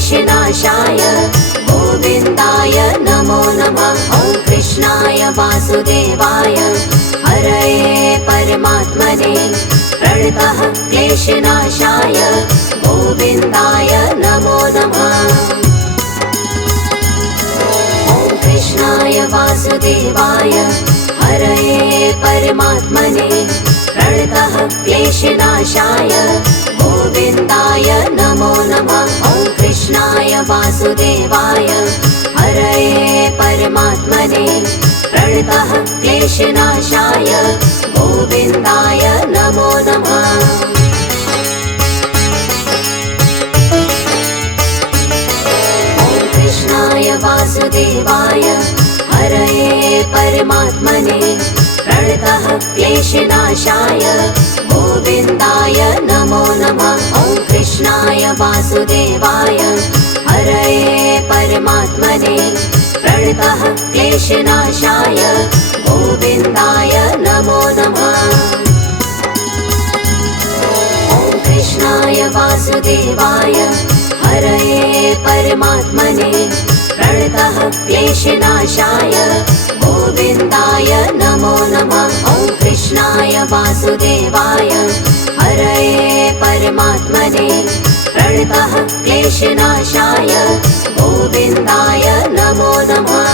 क्लेशनाशाय गोविन्दाय नमो नमः। ॐ कृष्णाय वासुदेवाय हरये परमात्मने प्रणतः क्लेशनाशाय गोविन्दाय नमो नमः। ॐ कृष्णाय वासुदेवाय हरये परमात्मने प्रणतः क्लेशनाशाय गोविन्दाय नमो नमः। ॐ कृष्णाय वासुदेवाय हरये परमात्मने प्रणतः क्लेशनाशाय गोविन्दाय नमो नमः। ॐ कृष्णाय वासुदेवाय हरये परमात्मने प्रणतः क्लेशनाशाय गोविन्दाय नमो नमः। ॐ कृष्णाय वासुदेवाय हरये परमात्मने प्रणतः क्लेशनाशाय गोविन्दाय नमो नमः। ॐ कृष्णाय वासुदेवाय हरये परमात्मने प्रणतः क्लेशनाशाय गोविन्दाय नमो नमः। ॐ कृष्णाय वासुदेवाय हरये परमात्मने प्रणतः क्लेशनाशाय गोविन्दाय नमो नमः।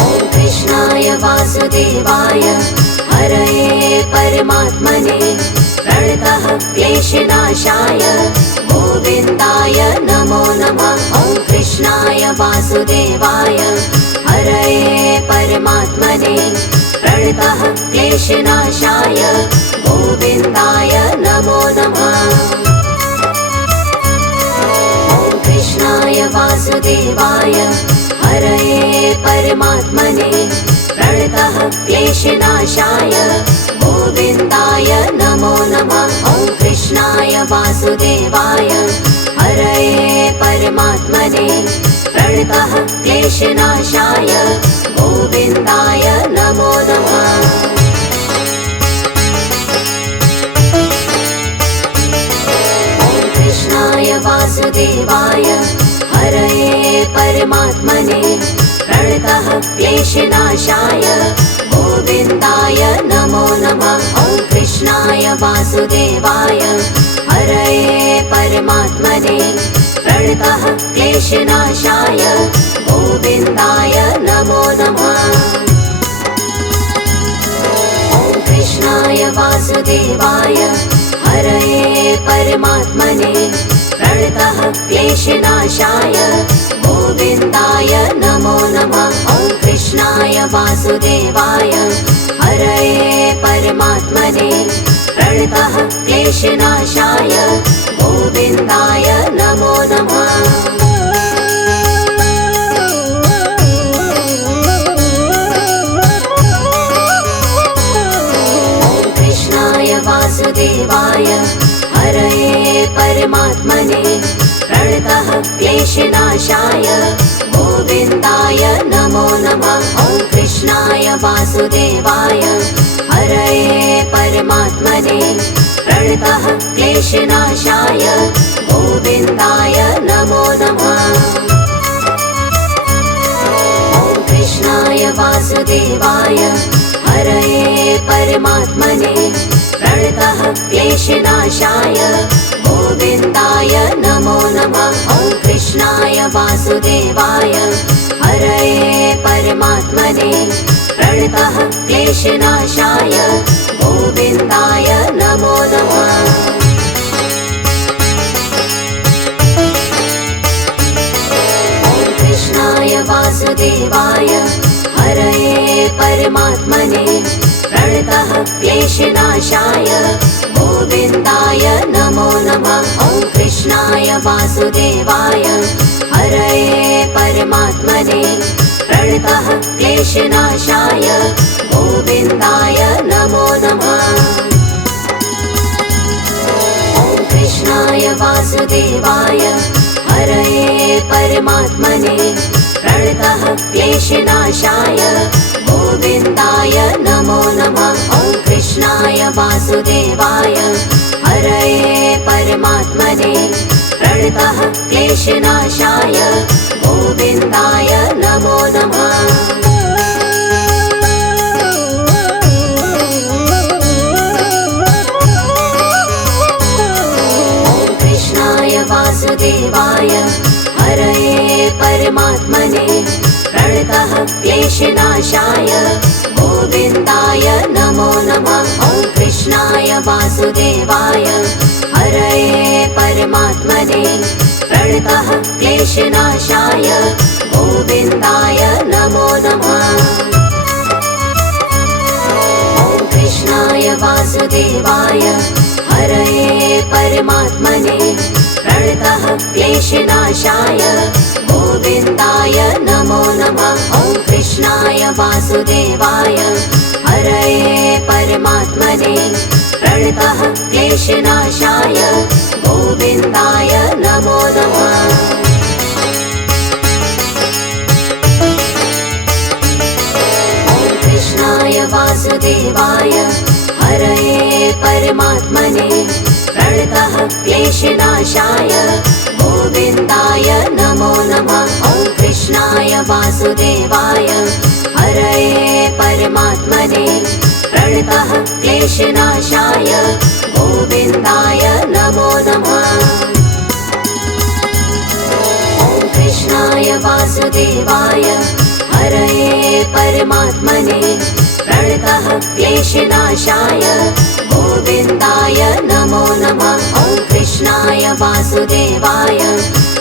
ॐ कृष्णाय वासुदेवाय हरये परमात्मने प्रणतः क्लेशनाशाय गोविन्दाय नमो नमः। ॐ कृष्णाय वासुदेवाय हरये परमात्मने प्रणतः क्लेशनाशाय गोविन्दाय नमो नमः। ॐ कृष्णाय वासुदेवाय हरये परमात्मने प्रणतः क्लेशनाशाय गोविन्दाय नमो नमः। ॐ कृष्णाय वासुदेवाय हरये परमात्मने प्रणतः क्लेशनाशाय गोविन्दाय नमो नमः। ॐ कृष्णाय वासुदेवाय हरये परमात्मने प्रणतः क्लेशनाशाय गोविन्दाय नमो नमः। ॐ कृष्णाय वासुदेवाय हरये परमात्मने प्रणतः क्लेशनाशाय गोविन्दाय नमो नमः। ॐ कृष्णाय वासुदेवाय हरये परमात्मने प्रणतः क्लेशनाशाय गोविन्दाय नमो नमः। ॐ कृष्णाय वासुदेवाय हरये परमात्मने प्रणतः क्लेशनाशाय गोविन्दाय नमो नमः। ॐ कृष्णाय वासुदेवाय हरये परमात्मने प्रणतः क्लेशनाशाय गोविन्दाय नमो नमः। ॐ कृष्णाय वासुदेवाय हरये परमात्मने प्रणतः क्लेशनाशाय गोविन्दाय नमो नमः। ॐ कृष्णाय वासुदेवाय हरये परमात्मने प्रणतः क्लेशनाशाय गोविन्दाय नमो नमः। ॐ कृष्णाय वासुदेवाय हरये परमात्मने प्रणतः क्लेशनाशाय गोविन्दाय नमो नमः। ॐ कृष्णाय वासुदेवाय हरये परमात्मने प्रणतः क्लेशनाशाय गोविन्दाय नमो नमः। ॐ कृष्णाय वासुदेवाय हरये परमात्मने प्रणतः क्लेशनाशाय गोविन्दाय नमो नमः। ॐ कृष्णाय वासुदेवाय हरये परमात्मने प्रणतः क्लेशनाशाय गोविन्दाय नमो नमः। वासुदेवाय हरये परमात्मने प्रणतः क्लेशनाशाय गोविन्दाय नमो नमः। वासुदेवाय हरये परमात्मने प्रणतः क्लेशनाशाय गोविन्दाय नमो नमः। ॐ कृष्णाय वासुदेवाय हरये परमात्मने प्रणतः क्लेशनाशाय गोविन्दाय नमो नमः। ॐ कृष्णाय वासुदेवाय हरये परमात्मने प्रणतः क्लेशनाशाय गोविन्दाय नमो नमः। ॐ कृष्णाय वासुदेवाय हरये परमात्मने प्रणतः क्लेशनाशाय गोविन्दाय नमो नमः। ॐ कृष्णाय वासुदेवाय हरये परमात्मने प्रणतः क्लेशनाशाय गोविन्दाय नमो नमः। ॐ कृष्णाय वासुदेवाय हरये परमात्मने प्रणतः क्लेशनाशाय गोविन्दाय नमो नमः। ॐ कृष्णाय वासुदेवाय हरये परमात्मने प्रणतः क्लेशनाशाय गोविन्दाय नमो नमः। ॐ कृष्णाय वासुदेवाय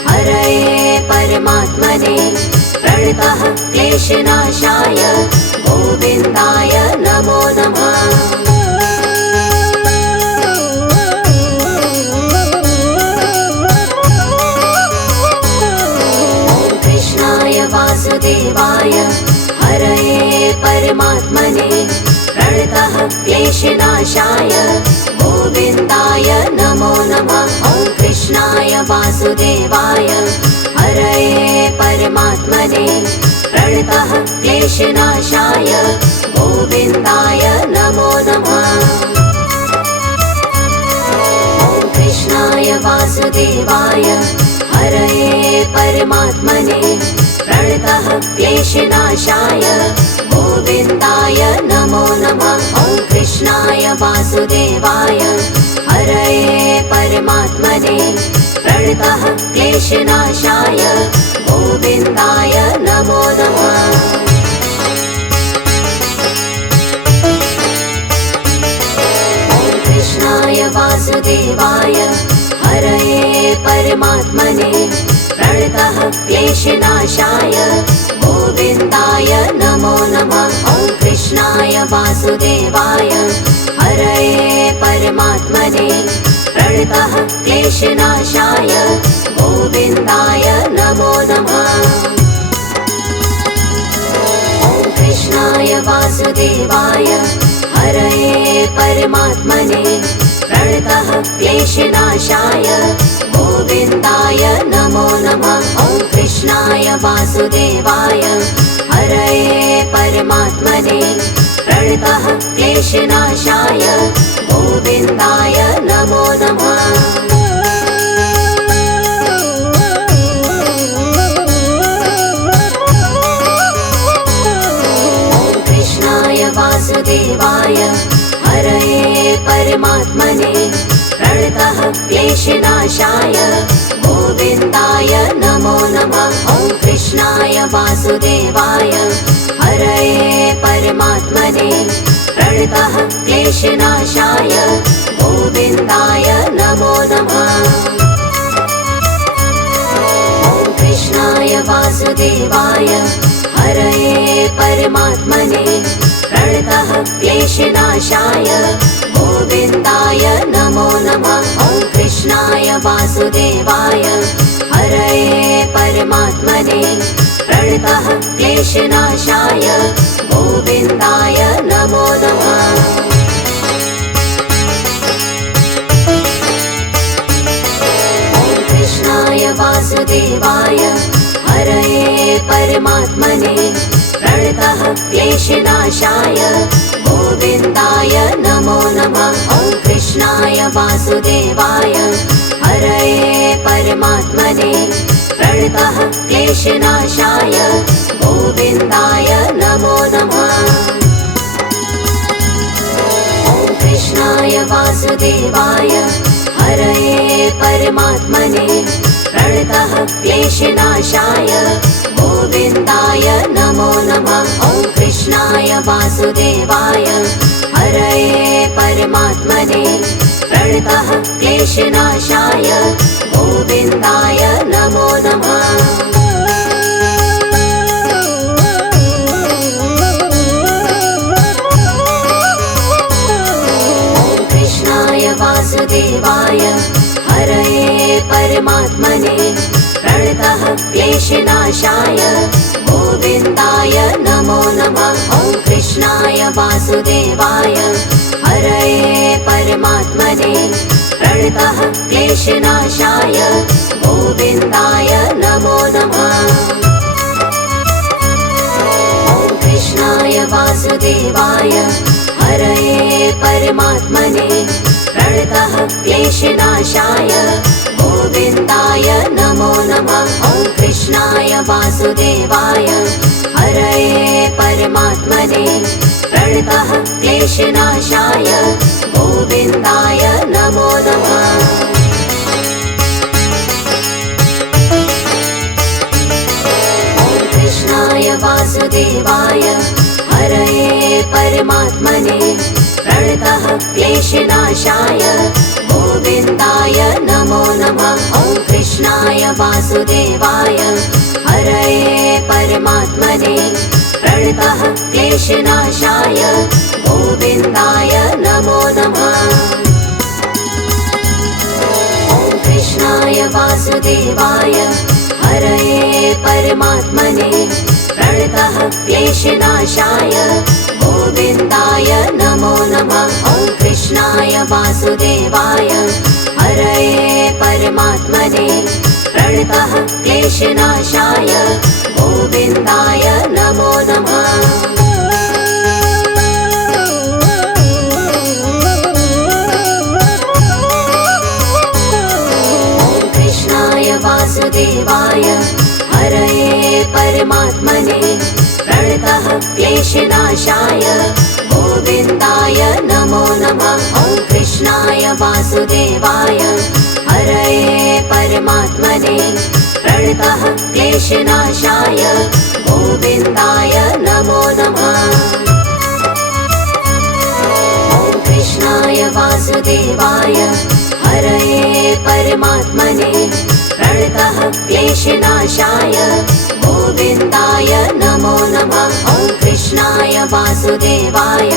हरये परमात्मने प्रणतः क्लेशनाशाय गोविन्दाय नमो नमः। ॐ कृष्णाय वासुदेवाय हरये परमात्मने प्रणतः क्लेशनाशाय गोविन्दाय नमो नमः। ॐ कृष्णाय वासुदेवाय हरये परमात्मने प्रणतः क्लेशनाशाय गोविन्दाय नमो नमः। ॐ कृष्णाय वासुदेवाय हरये परमात्मने प्रणतः क्लेशनाशाय गोविन्दाय नमो नमः। ॐ कृष्णाय वासुदेवाय हरये परमात्मने प्रणतः क्लेशनाशाय गोविन्दाय नमो नमः। ॐ कृष्णाय वासुदेवाय हरये परमात्मने प्रणतः क्लेशनाशाय गोविन्दाय नमो नमः। ॐ कृष्णाय वासुदेवाय हरये परमात्मने प्रणतः क्लेशनाशाय गोविन्दाय नमो नमः। ॐ कृष्णाय वासुदेवाय हरये परमात्मने प्रणतः क्लेशनाशाय गोविन्दाय नमो नमः। ॐ कृष्णाय वासुदेवाय हरये परमात्मने प्रणतः क्लेशनाशाय गोविन्दाय नमो नमः। ॐ कृष्णाय वासुदेवाय हरये परमात्मने प्रणतः क्लेशनाशाय गोविन्दाय नमो नमः। ॐ कृष्णाय वासुदेवाय हरये परमात्मने प्रणतः क्लेशनाशाय गोविन्दाय नमो नमः। ॐ कृष्णाय वासुदेवाय हरये परमात्मने प्रणतः क्लेशनाशाय गोविन्दाय नमो नमः। ॐ कृष्णाय वासुदेवाय हरये परमात्मने प्रणतः क्लेशनाशाय गोविन्दाय नमो नमः। ॐ कृष्णाय वासुदेवाय हरये परमात्मने प्रणतः क्लेशनाशाय गोविन्दाय नमो नमः। वासुदेवाय हरये परमात्मने प्रणतः क्लेशनाशाय गोविन्दाय नमो नमः। ॐ कृष्णाय वासुदेवाय हरये परमात्मने प्रणतः क्लेशनाशाय गोविन्दाय नमो नमः। ॐ कृष्णाय वासुदेवाय हरये परमात्मने प्रणतः क्लेशनाशाय गोविन्दाय नमो नमः। ॐ कृष्णाय वासुदेवाय हरये परमात्मने प्रणतः क्लेशनाशाय गोविन्दाय नमो नमः। ॐ कृष्णाय वासुदेवाय हरये परमात्मने प्रणतः क्लेशनाशाय गोविन्दाय नमो नमः। ॐ कृष्णाय वासुदेवाय हरये परमात्मने प्रणतः क्लेशनाशाय गोविन्दाय नमो नमः। ॐ कृष्णाय वासुदेवाय हरये परमात्मने प्रणतः क्लेशनाशाय गोविन्दाय नमो नमः। ॐ कृष्णाय वासुदेवाय हरये परमात्मने प्रणतः क्लेशनाशाय गोविन्दाय नमो नमः। ॐ कृष्णाय वासुदेवाय हरये परमात्मने प्रणतः क्लेशनाशाय गोविन्दाय नमो नमः। ॐ कृष्णाय वासुदेवाय हरये परमात्मने प्रणतः क्लेशनाशाय गोविन्दाय नमो नमः। ॐ कृष्णाय वासुदेवाय हरये परमात्मने प्रणतः क्लेशनाशाय गोविन्दाय नमो नमः। ॐ कृष्णाय वासुदेवाय हरये परमात्मने प्रणतः क्लेशनाशाय गोविन्दाय नमो नमः। ॐ कृष्णाय वासुदेवाय हरये परमात्मने प्रणतः क्लेशनाशाय गोविन्दाय नमो नमः। ॐ कृष्णाय वासुदेवाय हरये परमात्मने प्रणतः क्लेशनाशाय गोविन्दाय नमो नमः। ॐ कृष्णाय वासुदेवाय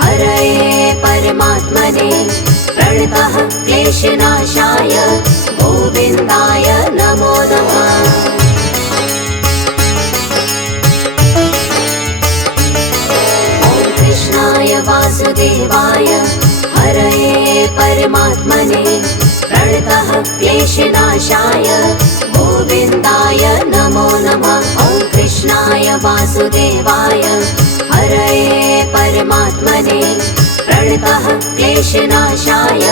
हरये परमात्मने प्रणतः क्लेशनाशाय गोविन्दाय नमो नमः। ॐ कृष्णाय वासुदेवाय हरये परमात्मने प्रणतः क्लेशनाशाय गोविन्दाय नमो नमः। ॐ कृष्णाय वासुदेवाय हरये परमात्मने प्रणतः क्लेशनाशाय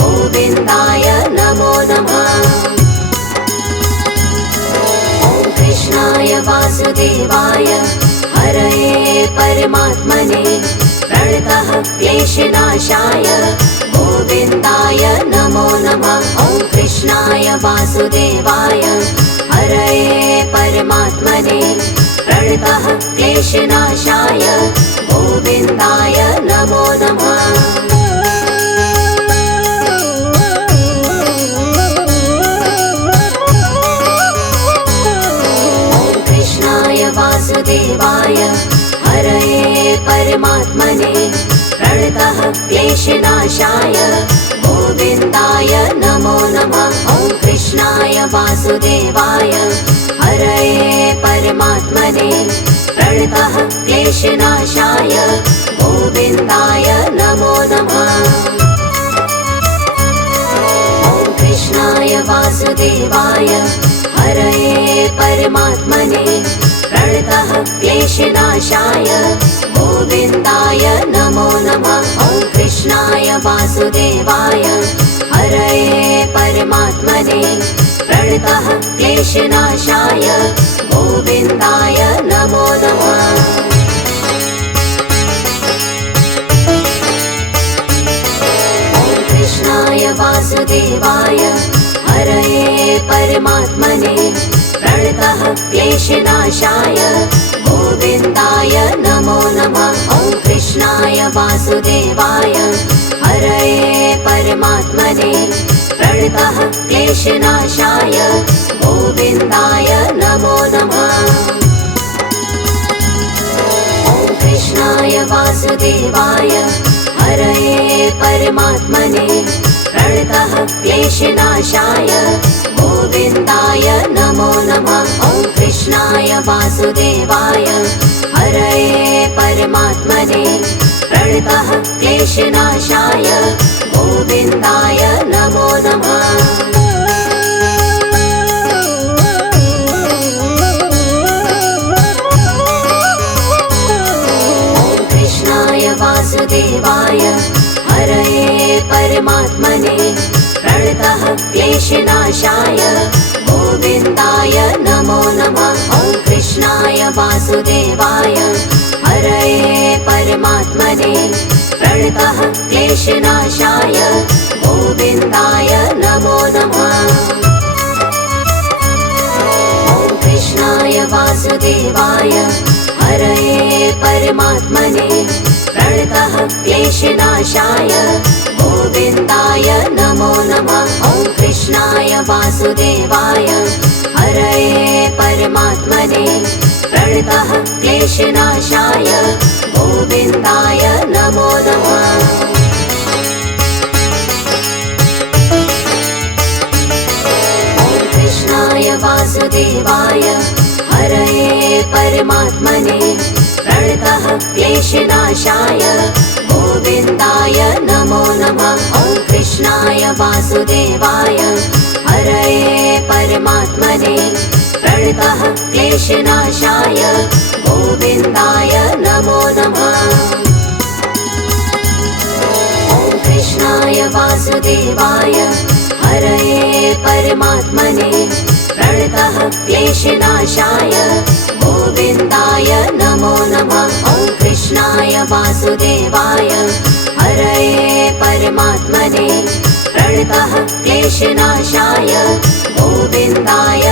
गोविन्दाय नमो नमः। ॐ कृष्णाय वासुदेवाय हरये परमात्मने प्रणतः क्लेशनाशाय गोविन्दाय नमो नमः। ॐ कृष्णाय वासुदेवाय हरये परमात्मने प्रणतः क्लेशनाशाय गोविन्दाय नमो नमः। ॐ कृष्णाय वासुदेवाय हरये परमात्मने प्रणतः क्लेशनाशाय गोविन्दाय नमो नमः। ॐ कृष्णाय वासुदेवाय हरये परमात्मने प्रणतः क्लेशनाशाय गोविन्दाय नमो नमः। ॐ कृष्णाय वासुदेवाय हरये परमात्मने प्रणतः क्लेशनाशाय गोविन्दाय नमो नमः। ॐ कृष्णाय कृष्णाय वासुदेवाय हरये परमात्मने प्रणतः क्लेशनाशाय गोविन्दाय नमो नमः। कृष्णाय वासुदेवाय हरये परमात्मने प्रणतः क्लेशनाशाय गोविन्दाय नमो नमः। ॐ कृष्णाय वासुदेवाय हरये परमात्मने प्रणतः क्लेशनाशाय गोविन्दाय नमो नमः। ॐ कृष्णाय वासुदेवाय हरये परमात्मने प्रणतः क्लेशनाशाय गोविन्दाय नमो नमः। ॐ कृष्णाय वासुदेवाय हरये परमात्मने प्रणतः क्लेशनाशाय गोविन्दाय नमो नमः। वासुदेवाय हरये परमात्मने प्रणतः क्लेशनाशाय गोविन्दाय नमो नमः। ॐ कृष्णाय वासुदेवाय हरये परमात्मने प्रणतः क्लेशनाशाय गोविन्दाय नमो नमः। ॐ कृष्णाय वासुदेवाय हरये परमात्मने प्रणतः क्लेशनाशाय गोविन्दाय नमो नमः। ॐ कृष्णाय वासुदेवाय हरये परमात्मने प्रणतः क्लेशनाशाय गोविन्दाय नमो नमः। ॐ कृष्णाय वासुदेवाय हरये परमात्मने प्रणतः क्लेशनाशाय गोविन्दाय नमो नमः। ॐ कृष्णाय वासुदेवाय हरये परमात्मने प्रणतः क्लेशनाशाय गोविन्दाय नमो नमः। ॐ कृष्णाय वासुदेवाय हरये परमात्मने प्रणतः क्लेशनाशाय गोविन्दाय नमो नमः। ॐ कृष्णाय वासुदेवाय हरये परमात्मने प्रणतः क्लेशनाशाय गोविन्दाय